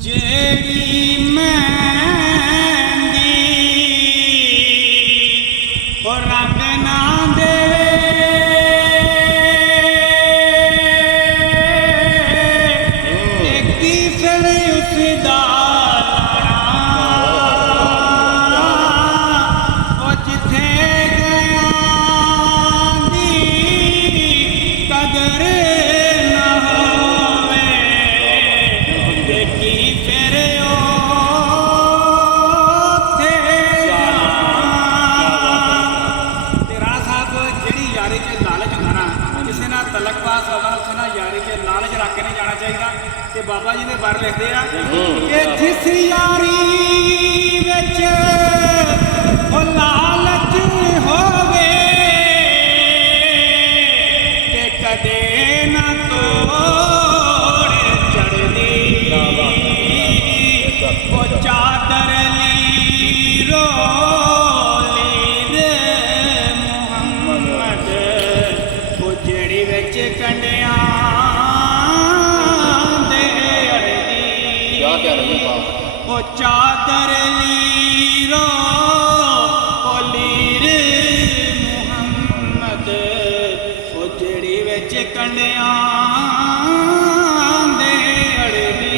ਜਿਹੜੀ ਮਹਿੰਦੀ ਉਹ ਰੰਗ ਨਾ ਦੇਵੇ ਕੀ ਫਿਰ ਉਸਦਾ ਲਾਣਾ ਉਹ ਜਿੱਥੇ ਗਿਆ ਦੀ ਕਦਰ ਨਾ ਹੋਵੇ ਕੀ ਫਿਰ ਉੱਥੇ ਤੇ ਰਾਣਾ ਸਾਹਿਬ ਜਿਹੜੀ ਯਾਰੀ 'ਚ ਲਾਲਚ ਹੁੰਦਾ ਨਾ ਕਿਸੇ ਨਾਲ ਤਲਕ ਪਾਸ ਹੋਣਾ ਉਸੇ ਨਾਲ ਯਾਰੀ 'ਚ ਲਾਲਚ ਰੱਖ ਕੇ ਨਹੀਂ ਜਾਣਾ ਚਾਹੀਦਾ। ਤੇ ਬਾਬਾ ਜੀ ਦੇ ਬਾਰੇ ਲਿਖਦੇ ਆ ਕਿ ਜਿਸ ਯਾਰੀ ਵਿੱਚ ਉਹ ਲਾਲਚ ਹੋਵੇ ਤੇ ਕਦੇ ਨਾ ਤੋੜ ਚੜ੍ਹਦੀ ਉਹ ਚਾਦਰ ਲੀਰੋ ਲੀਰ ਮੁਹੰਮਦ ਉਹ ਜਿਹੜੀ ਵਿੱਚ ਕੰਡਿਆਂ ਦੇ ਅੜਦੀ ਉਹ ਚਾਦਰ ਲੀਰੋ ਉਹ ਲੀਰ ਮੁਹੰਮਦ ਉਹ ਜਿਹੜੀ ਵਿੱਚ ਕੰਡਿਆਂ ਦੇ ਅੜਦੀ।